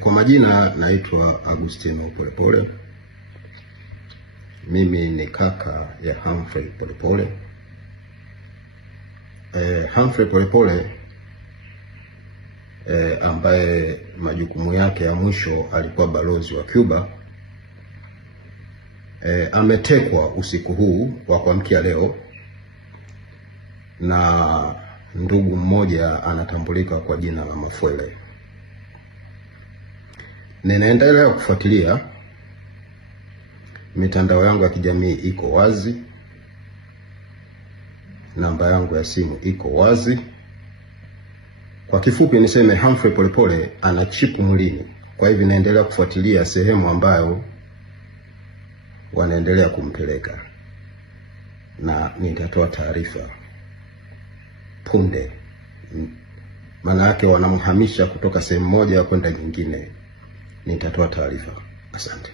Kwa majina naitwa Agustino Polepole. Mimi ni kaka ya Humphrey Polepole. Humphrey Polepole ambaye majukumu yake ya mwisho alikuwa balozi wa Cuba, ametekwa usiku huu wa kuamkia leo na ndugu mmoja anatambulika kwa jina la Mafwele. Ninaendelea kufuatilia, mitandao yangu ya kijamii iko wazi, namba yangu ya simu iko wazi. Kwa kifupi niseme Humphrey Polepole ana chipu mwilini. Kwa hivyo naendelea kufuatilia sehemu ambayo wanaendelea kumpeleka, na nitatoa taarifa punde. Maana yake wanamhamisha kutoka sehemu moja kwenda nyingine. Nitatoa taarifa. Asante.